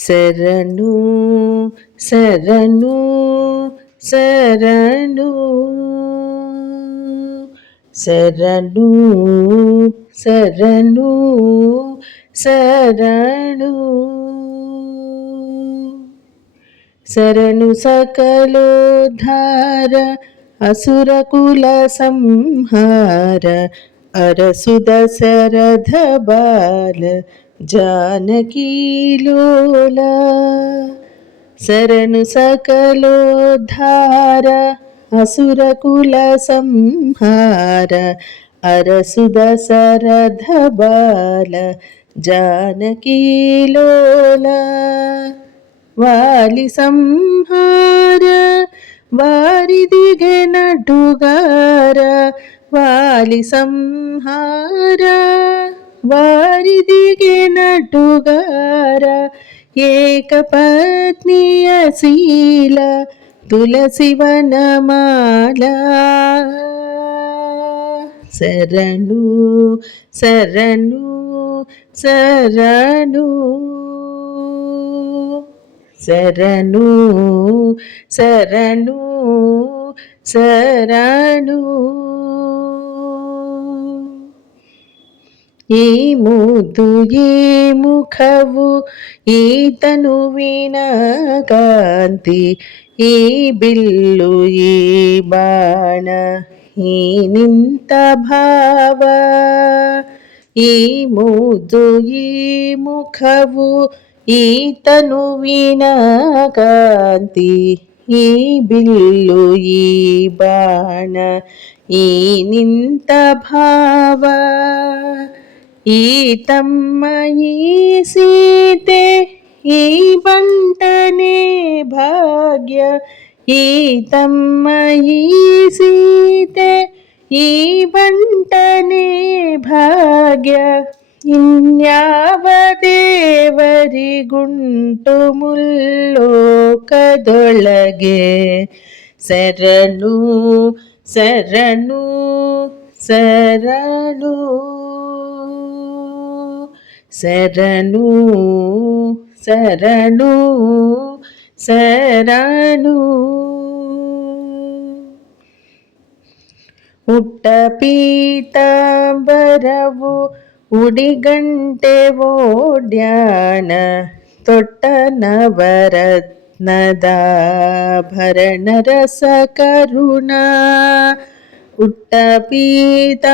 ಶರಣು ಶರಣು ಶರಣು ಶರಣು ಶರಣು ಶರಣು ಶರಣು ಸಕಲೋದ್ಧಾರ ಅಸುರಕುಲ ಸಂಹಾರ ಅರಸು ದಶರಥ ಬಾಲ ಜಾನಕಿ ಲೋಲ ಶರಣು ಸಕಲೋದ್ಧಾರ ಅಸುರಕುಲ ಸಂಹಾರ ಅರಸು ದಶರಥ ಬಾಲ ಜಾನಕಿ ಲೋಲ ವಾಲಿ ಸಂಹಾರ ವಾರಿದಿಗೆ ನಟುಗಾರ ವಾಲಿ ಸಂಹಾರ ವಾರಿದಿಗೆ ನಟುಗಾರ ಏಕಪತ್ನಿಯ ಶೀಲ ತುಳಸಿವನ ಮಾಲ ಶರಣು ಶರಣು ಶರಣು ಶರಣು ಶರಣು ಶರಣು ಈ ಮುದ್ದು ಈ ಮುಖವು ಈ ತನುವಿನ ಕಾಂತಿ ಈ ಬಿಲ್ಲು ಈ ಬಾಣ ಈ ನಿಂತ ಭಾವ ಈ ಮುದ್ದು ಈ ಮುಖವು ಈ ತನುವಿನ ಕಾಂತಿ ಈ ಬಿಲ್ಲು ಈ ಬಾಣ ಈ ನಿಂತ ಭಾವ ಈ ತಮ್ಮ ಈ ಸೀತೆ ಈ ಬಂಟನೆ ಭಾಗ್ಯ ಈ ತಮ್ಮ ಈ ಸೀತೆ ಈ ಬಂಟನೆ ಭಾಗ್ಯ ಇನ್ಯಾವ ದೇವರಿಗುಂಟು ಮುಲ್ಲೋಕದೊಳಗೆ ಶರಣು ಶರಣು ಶರಣು ಶರಣು ಶರಣು ಶರಣು ಉಟ್ಟ ಪೀತಾಂಬರವು ಉಡಿಗಂಟೆ ಓಡ್ಯಾಣ ತೊಟ್ಟ ನವರತ್ನದಾಭರಣ ರಸ ಕರುಣ ಉಟ್ಟ ಪೀತಾಂಬರವು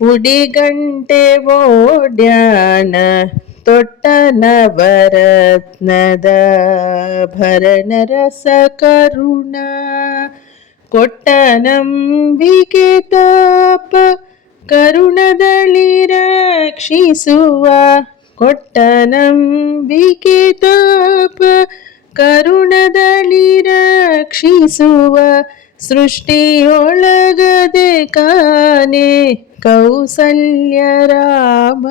ಉಡಿಗಂಟೆ ಓಡ್ಯಾಣ ತೊಟ್ಟ ನವರತ್ನದಾಭರಣ ರಸ ಕರುಣ ಕೊಟ್ಟ ನಂಬಿಕೆ ತಾಪ ಕರುಣದಲ್ಲಿ ರಕ್ಷಿಸುವ ಕೊಟ್ಟ ನಂಬಿಕೆ ತಾಪ ಕರುಣದಲ್ಲಿ ರಕ್ಷಿಸುವ ಸೃಷ್ಟಿಯೊಳಗದೆ ಕಾನೆ ಕೌಸಲ್ಯ ರಾಮ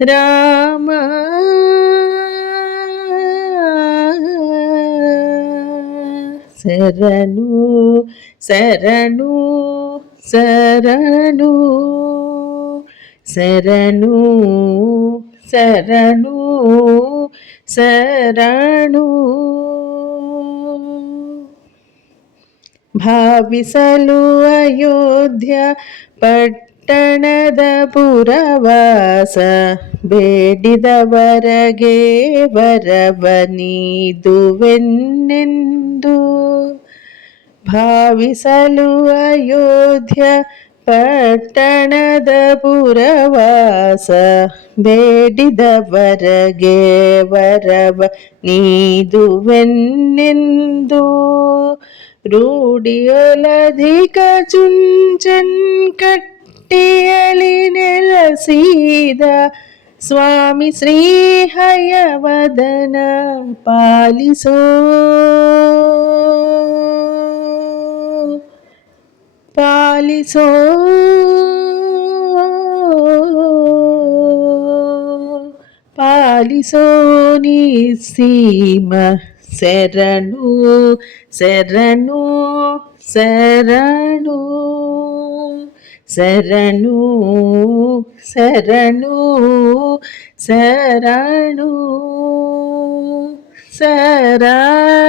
ರಾಮ ಶರಣು ಶರಣು ಶರಣು ಶರಣು ಶರಣು ಶರಣು ಭಾವಿಸಲು ಅಯೋಧ್ಯ ಪಟ್ಟಣದ ಪುರವಾಸ ಬೇಡಿದವರಗೆ ವರವನಿದುವೆನ್ನೆಂದು ಭಾವಿಸಲು ಅಯೋಧ್ಯ ಪಟ್ಟಣದ ಪುರವಾಸ ಬೇಡಿದವರಗೆ ವರವ ನೀದುವೆನ್ನೆಂದು ರೂಢಿಯೊಲಧಿಕ ಚುಂಚನ್ ಕಟ್ಟಿಯಲಿ ನೆಲೆಸಿದ ಸ್ವಾಮಿ ಶ್ರೀ ಹಯವದನ ಪಾಲಿಸೋ ಪಾಲಿಸೋ ಪಾಲಿಸೋ ನಿಸ್ಸೀಮ ಶರಣು ಶರಣು ಶರಣು ಶರಣು శరణు శరణు శరణు